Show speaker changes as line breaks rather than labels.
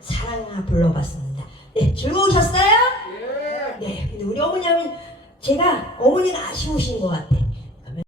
사랑아 불러봤습니다. 네, 즐거우셨어요? 예. 네, 근데 우리 어머니 하면 제가 어머니가 아쉬우신 것 같아요.